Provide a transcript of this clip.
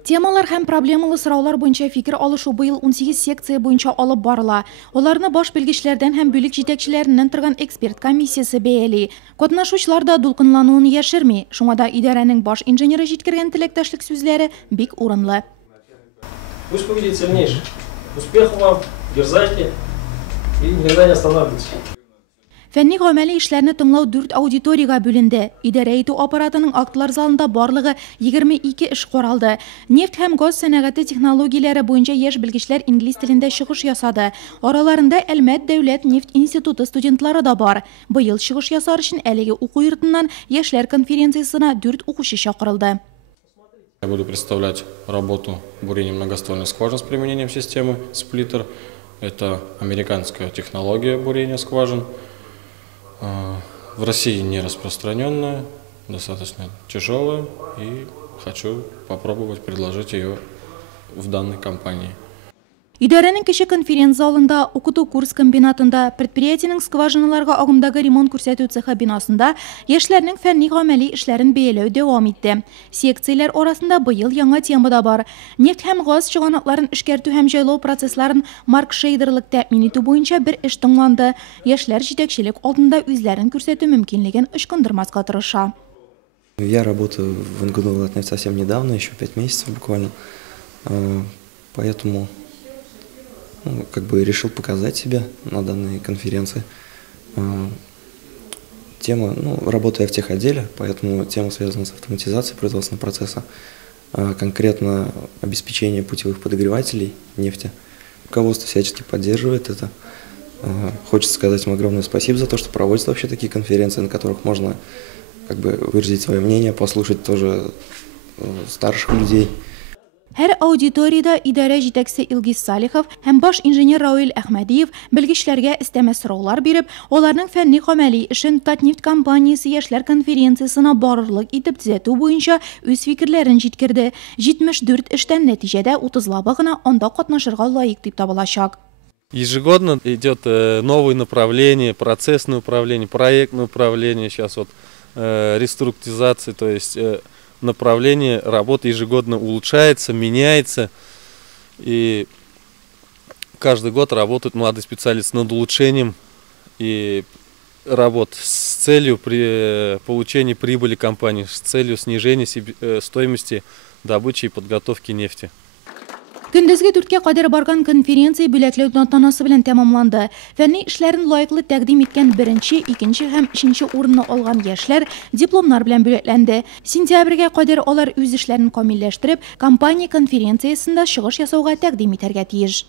Темалар һәм проблемалы сораулар буенча фикер алышу быел 18 секция буенча алып барыла. Аларны баш белгечләрдән һәм бүлек җитәкчеләреннән торган эксперт комиссиясе бәяли. Катнашучылар да дулкынлануын яшерми. Шуңа да идарәнең баш инженеры җиткергән теләктәшлек сүзләре бик урынлы. Пусть победит сильнейший. Успехов вам, дерзайте и никогда не останавливайтесь. Фәнни гамәли эшләрне тыңлау 4 аудиториягә бүленде. Идарә итү аппаратының актлар залында барлыгы 22 эш каралды. Нефть һәм газ сәнәгате технологияләре буенча яшь белгечләр инглиз телендә чыгыш ясады. Араларында Әлмәт дәүләт нефть институты студентлары да бар. Быел чыгыш ясар өчен әлеге уку йортыннан яшьләр конференциясына 4 укучы чакырылды. Я буду представлять работу бурения многоствольных скважин с применением системы сплиттер. Это американская технология бурения скважин. В России не распространенная, достаточно тяжелая, и хочу попробовать предложить ее в данной компании. Идарәнең кече конференц залында, укыту курс комбинатында, предприятиенең скважиналарга агымдагы ремонт күрсәтү цехы бинасында яшьләрнең фәнни гамәли эшләрен бәяләү дәвам итте. Секцияләр арасында быел яңа тема да бар. Нефть һәм газ чыганакларын эшкәртү һәм җайлау процессларын маркшейдерлык тәэмин итү буенча бер эш тыңланды. Яшьләр җитәкчелек алдында үзләрен күрсәтү мөмкинлеген ычкындырмаска тырыша. Я работаю в НГУ «Латнефть» совсем недавно, еще 5 месяцев буквально, поэтому решил показать себя на данной конференции. Тема, работаю я в техотделе, поэтому тема связана с автоматизацией производственного процесса, конкретно обеспечение путевых подогревателей нефти. Руководство всячески поддерживает это. Хочется сказать им огромное спасибо за то, что проводятся вообще такие конференции, на которых можно выразить свое мнение, послушать тоже старших людей. Һәр аудиторияда идарә җитәкчесе Илгиз Салихов һәм баш инженер Рауил Әхмәдиев белгечләргә өстәмә сораулар биреп, аларның фәнни гамәли эшен Татнефть компаниясе яшьләр конференциясына барырлык итеп төзәтү буенча үз фикерләрен җиткерде. 74 эштән нәтиҗәдә 30-лабы гына анда катнашырга лаек дип табылачак. Ежегодно идет новые направления, процессное управление, проектное управление, сейчас реструктуризация, то есть направление работы ежегодно улучшается, меняется, и каждый год работают молодые специалисты над улучшением и работ с целью получения прибыли компании, с целью снижения стоимости добычи и подготовки нефти. Көндезге 4-кә кадәр барган конференция бүләкләү тантанасы белән тәмамланды. Фәнни эшләрен лаеклы тәкъдим иткән 1-нче, 2-нче һәм 3-нче урынны алган яшьләр дипломнар белән бүләкләнде. Сентябрьгә кадәр алар үз эшләрен камилләштереп, компания конференциясендә чыгыш ясауга тәкъдим итәргә тиеш.